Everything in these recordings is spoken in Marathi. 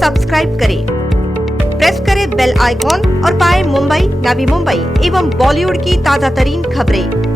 सब्सक्राइब करें, प्रेस करें बेल आइकॉन और पाएं मुंबई, नवी मुंबई एवं बॉलीवुड की ताजा तरीन खबरें।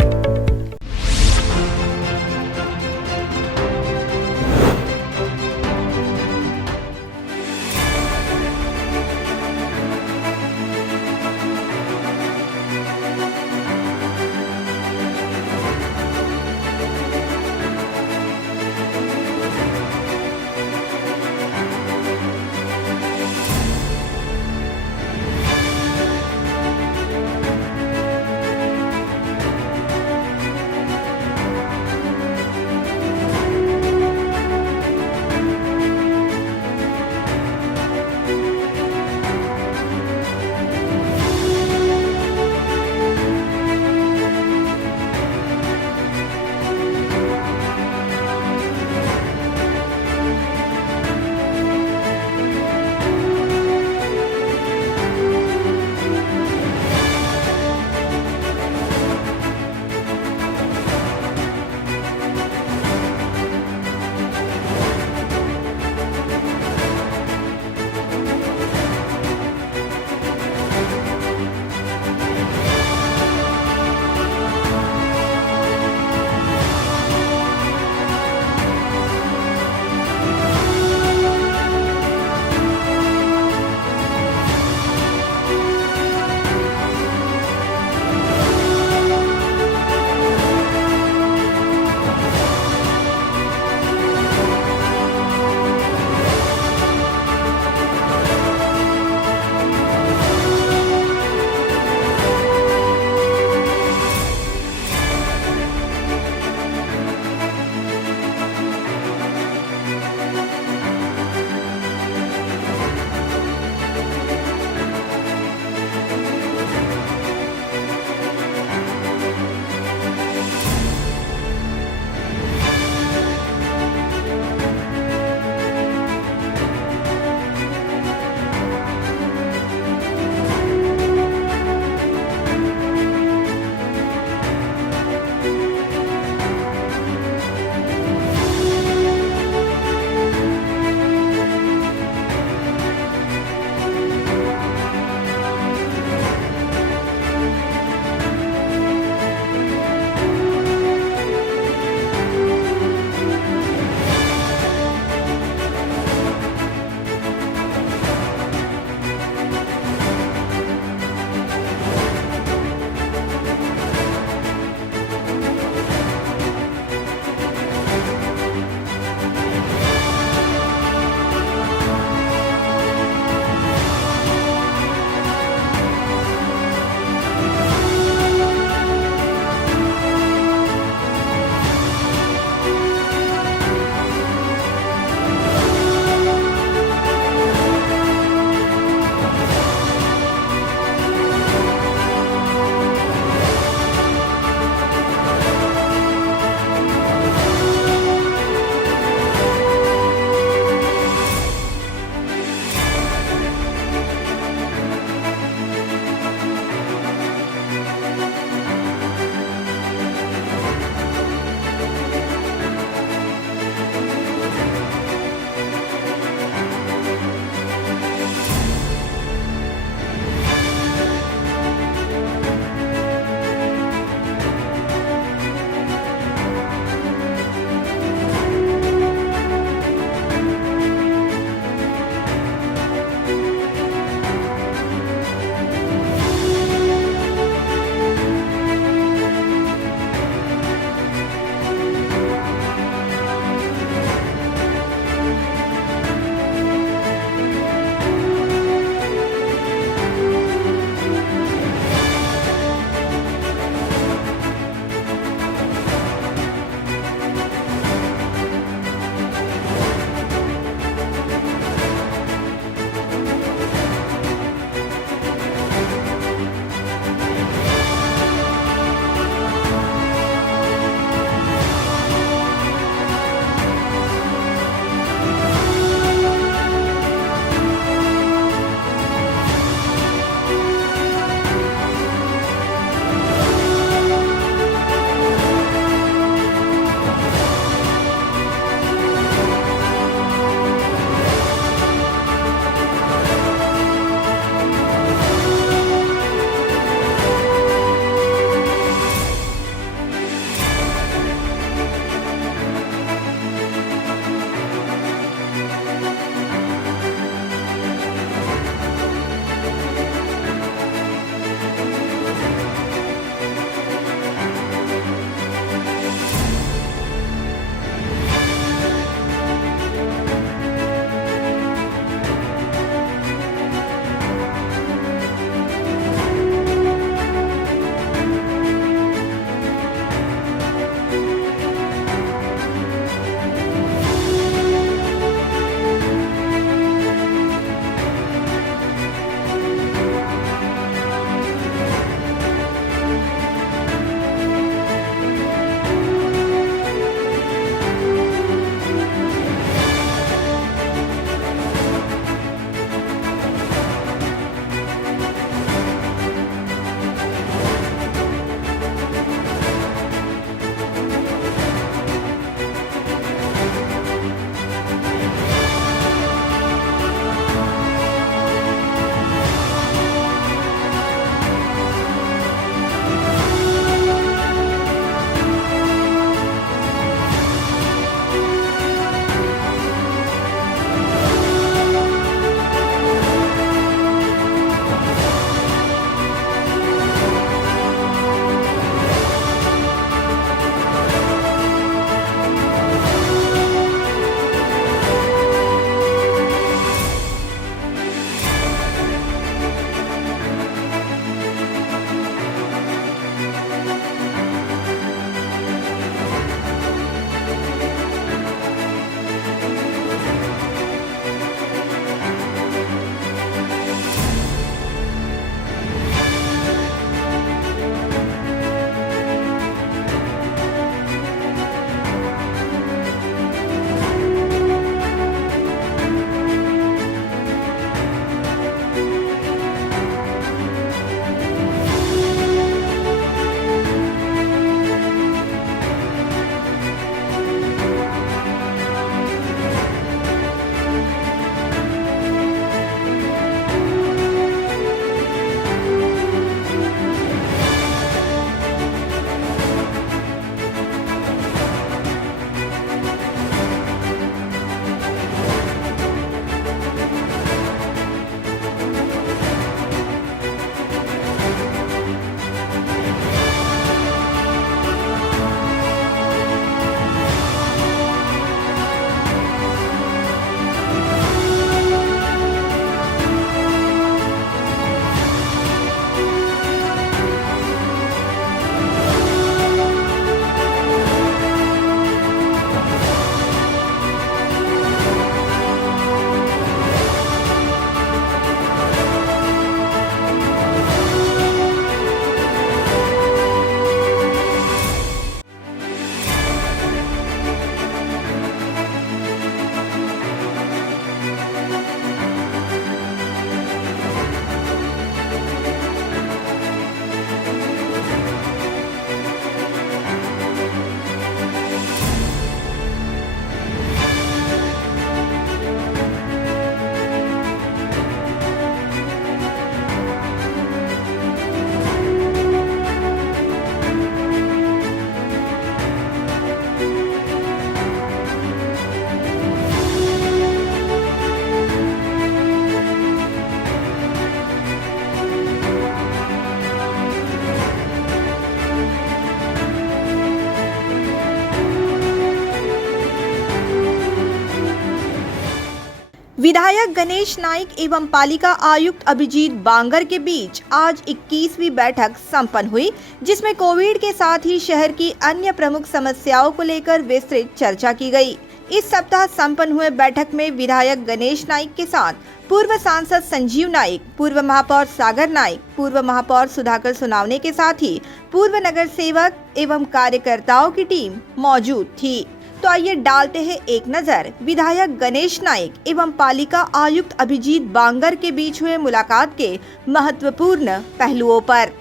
विधायक गणेश नाइक एवं पालिका आयुक्त अभिजीत बांगर के बीच आज 21वीं बैठक संपन्न हुई, जिसमें कोविड के साथ ही शहर की अन्य प्रमुख समस्याओं को लेकर विस्तृत चर्चा की गई। इस सप्ताह संपन्न हुए बैठक में विधायक गणेश नाइक के साथ पूर्व सांसद संजीव नाइक, पूर्व महापौर सागर नाइक, पूर्व महापौर सुधाकर सोनावने के साथ ही पूर्व नगर सेवक एवं कार्यकर्ताओं की टीम मौजूद थी। तो आइए डालते हैं एक नजर विधायक गणेश नाइक एवं पालिका आयुक्त अभिजीत बांगर के बीच हुए मुलाकात के महत्वपूर्ण पहलुओं पर।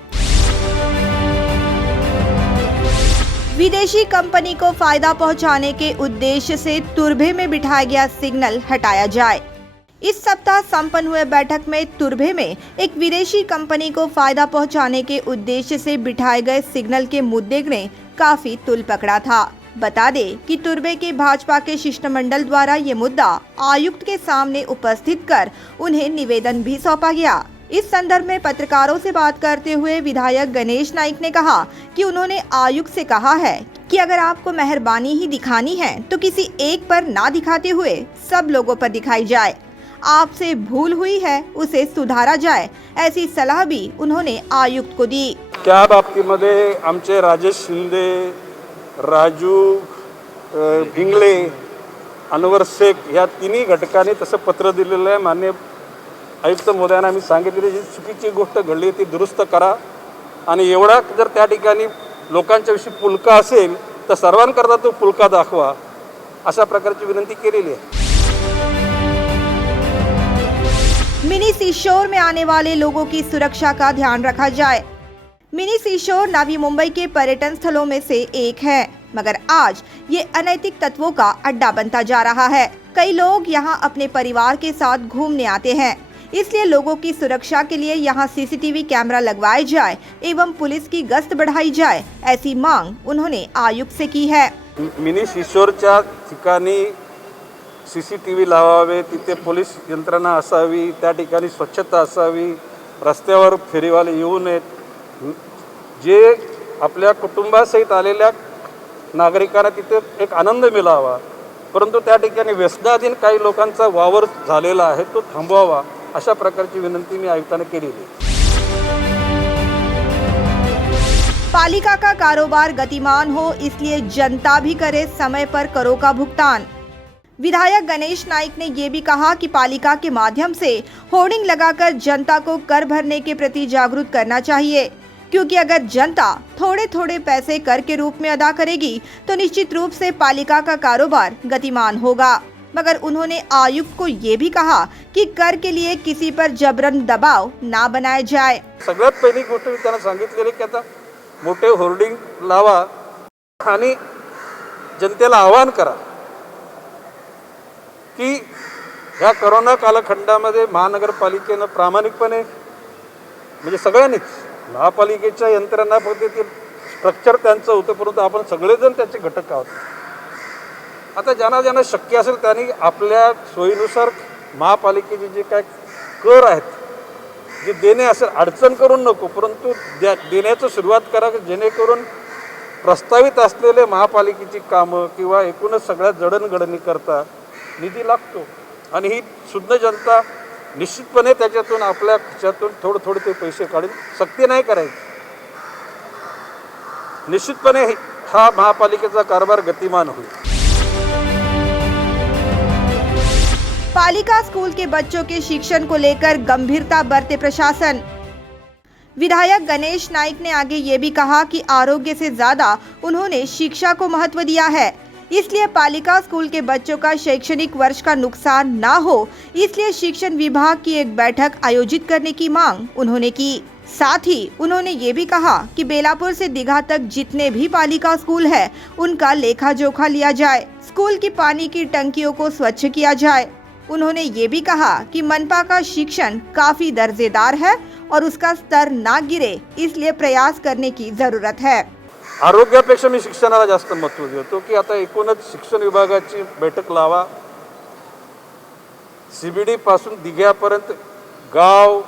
विदेशी कंपनी को फायदा पहुंचाने के उद्देश्य से तुर्भे में बिठाया गया सिग्नल हटाया जाए। इस सप्ताह संपन्न हुए बैठक में तुर्भे में एक विदेशी कंपनी को फायदा पहुंचाने के उद्देश्य से बिठाए गए सिग्नल के मुद्दे ने काफी तुल पकड़ा था। बता दें कि तुर्भे के भाजपा के शिष्टमंडल द्वारा ये मुद्दा आयुक्त के सामने उपस्थित कर उन्हें निवेदन भी सौंपा गया। इस संदर्भ में पत्रकारों से बात करते हुए विधायक गणेश नाइक ने कहा कि उन्होंने आयुक्त से कहा है कि अगर आपको मेहरबानी ही दिखानी है तो किसी एक पर ना दिखाते हुए सब लोगों पर दिखाई जाए। आपसे भूल हुई है उसे सुधारा जाए, ऐसी सलाह भी उन्होंने आयुक्त को दी। त्या बाबतीमध्ये आमचे राजेश शिंदे, राजू भिंगले, अनवर शेख या तिन्ही घटकांनी तसं पत्र दिलेलं आहे। माननीय आयुक्त महोदयांना आम्ही सांगितले जी चुकीची गोष्ट घडली ती दुरुस्त करा आणि एवढा जर त्या ठिकाणी लोकांच्या विषयी पुलका असेल तर सर्वांकरता तो पुलका दाखवा, अशा प्रकारची विनंती केलेली आहे। मिनी सीशोर में आने वाले लोगों की सुरक्षा का ध्यान रखा जाए। मिनी सीशोर नवी मुंबई के पर्यटन स्थलों में से एक है, मगर आज ये अनैतिक तत्वों का अड्डा बनता जा रहा है। कई लोग यहाँ अपने परिवार के साथ घूमने आते हैं, इसलिए लोगों की सुरक्षा के लिए यहाँ सीसीटीवी कैमरा लगवाए जाए एवं पुलिस की गश्त बढ़ाई जाए, ऐसी मांग उन्होंने आयुक्त से की है। मिनी सिशोरच्या ठिकाणी सीसीटीव्ही लावावे, तिथे पोलीस यंत्रणा असावी, त्या ठिकाणी स्वच्छता असावी, रस्त्यावर फेरीवाले येऊ नयेत। जे आपल्या कुटुंबासहित आलेल्या नागरिकांना तिथे एक आनंद मिळावा, परंतु त्या ठिकाणी व्यसनाधीन काही लोकांचा वावर झालेला आहे तो थांबवावा, अशा प्रकारची विनंती मी आयुक्तांना केलेली आहे। पालिका का कारोबार गतिमान हो, इसलिए जनता भी करे समय पर करों का भुगतान। विधायक गणेश नाइक ने ये भी कहा कि पालिका के माध्यम से होर्डिंग लगाकर जनता को कर भरने के प्रति जागरूक करना चाहिए, क्योंकि अगर जनता थोड़े थोड़े पैसे कर के रूप में अदा करेगी तो निश्चित रूप से पालिका का कारोबार गतिमान होगा। मगर उन्होंने आयुक्त को ये भी कहा कि कर के लिए किसी पर जबरन दबाव ना बनाया जाए। सगळ्यात पहिली गोष्ट मी त्यांना सांगितलेली की आता मोठे होर्डिंग लावा आणि जनतेला आवाहन करा की या कोरोना कालखंडामध्ये महानगरपालिकेनं प्रामाणिकपणे म्हणजे सगळ्यांनीच महापालिकेच्या यंत्रणा फक्त ते स्ट्रक्चर त्यांचं होतं, परंतु आपण सगळेजण त्याचे घटक आहोत। आता ज्यांना ज्यांना शक्य असेल त्यांनी आपल्या सोयीनुसार महापालिकेचे जे काय कर आहेत जे देणे असेल अडचण करून नको, परंतु देण्याचं सुरुवात करा, जेणेकरून प्रस्तावित असलेले महापालिकेची कामं किंवा एकूणच सगळ्या जडणघडणी करता निधी लागतो आणि ही शुद्ध जनता निश्चितपणे त्याच्यातून आपल्या खिशातून थोडे थोडे ते पैसे काढून सक्ती नाही करायची। निश्चितपणे हा महापालिकेचा कारभार गतिमान होईल। पालिका स्कूल के बच्चों के शिक्षण को लेकर गंभीरता बरते प्रशासन। विधायक गणेश नाइक ने आगे ये भी कहा कि आरोग्य से ज्यादा उन्होंने शिक्षा को महत्व दिया है, इसलिए पालिका स्कूल के बच्चों का शैक्षणिक वर्ष का नुकसान ना हो, इसलिए शिक्षण विभाग की एक बैठक आयोजित करने की मांग उन्होंने की। साथ ही उन्होंने ये भी कहा कि बेलापुर से दीघा तक जितने भी पालिका स्कूल है उनका लेखा जोखा लिया जाए, स्कूल की पानी की टंकियों को स्वच्छ किया जाए। उन्होंने ये भी कहा कि मनपा का शिक्षण काफी दर्जेदार है और उसका स्तर ना गिरे, इसलिए प्रयास करने की जरूरत है। आरोग्यापेक्षा मी शिक्षणाला जास्त महत्त्व देतो की आता एकूणच शिक्षण विभागाची बैठक लावा। सीबीडी पासून दिघ्यापर्यंत गाव,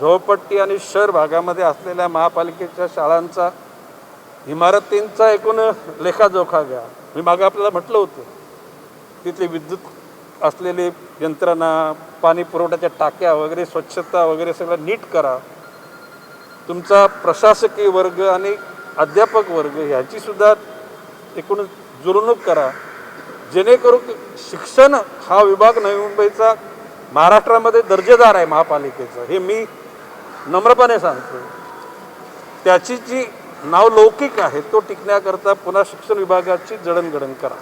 झोपडपट्टी आणि शहर भागामध्ये असलेल्या महापालिकेच्या शाळांचा, इमारतींचा एकूण लेखाजोखा घ्या। मी मागे आपल्याला म्हटलं होतं तिथली विद्युत असलेली यंत्रणा, पाणी पुरवठ्याच्या टाक्या वगैरे, स्वच्छता वगैरे सगळं नीट करा. तुमचा प्रशासकीय वर्ग आणि अध्यापक वर्ग ह्याचीसुद्धा एकूण जुळवणूक करा, जेणेकरून शिक्षण हा विभाग नवी मुंबईचा महाराष्ट्रामध्ये दर्जेदार आहे महापालिकेचा, हे मी नम्रपणे सांगतो. त्याची जी नावलौकिक आहे तो टिकण्याकरता पुन्हा शिक्षण विभागाची जडणघडण करा.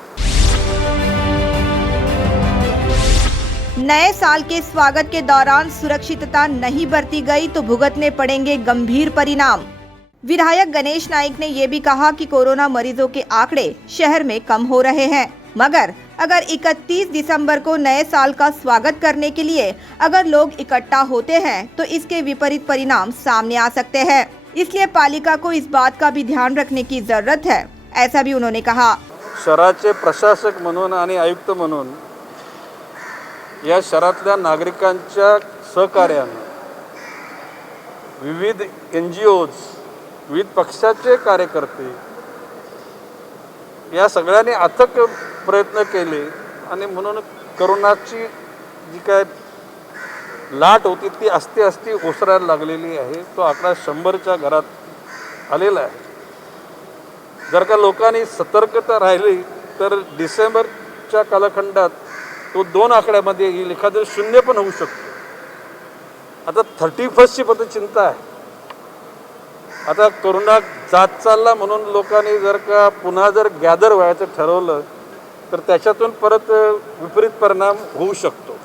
नए साल के स्वागत के दौरान सुरक्षितता नहीं बरती गई तो भुगतने पड़ेंगे गंभीर परिणाम. विधायक गणेश नाइक ने ये भी कहा कि कोरोना मरीजों के आंकड़े शहर में कम हो रहे हैं, मगर अगर 31 दिसंबर को नए साल का स्वागत करने के लिए अगर लोग इकट्ठा होते हैं तो इसके विपरीत परिणाम सामने आ सकते हैं. इसलिए पालिका को इस बात का भी ध्यान रखने की जरूरत है, ऐसा भी उन्होंने कहा. शहराचे प्रशासक म्हणून आणि आयुक्त म्हणून या शहरातल्या नागरिकांच्या सहकार्यानं विविध NGOज, विविध पक्षाचे कार्यकर्ते या सगळ्यांनी अथक प्रयत्न केले आणि म्हणून कोरोनाची जी काय लाट होती ती अस्ती ओसरायला लागलेली आहे. तो आकडा 100च्या घरात आलेला आहे. जर का लोकांनी सतर्कता राहिली तर डिसेंबरच्या कालखंडात तो 2 आकड्यामध्ये येईल, एखादं 0 पण होऊ शकतो. आता 31ची पण चिंता आहे. आता कोरोना जात चालला म्हणून लोकांनी जर का पुन्हा जर गॅदर व्हायचं ठरवलं तर त्याच्यातून परत विपरीत परिणाम होऊ शकतो.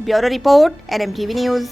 Bureau report, NMTV news.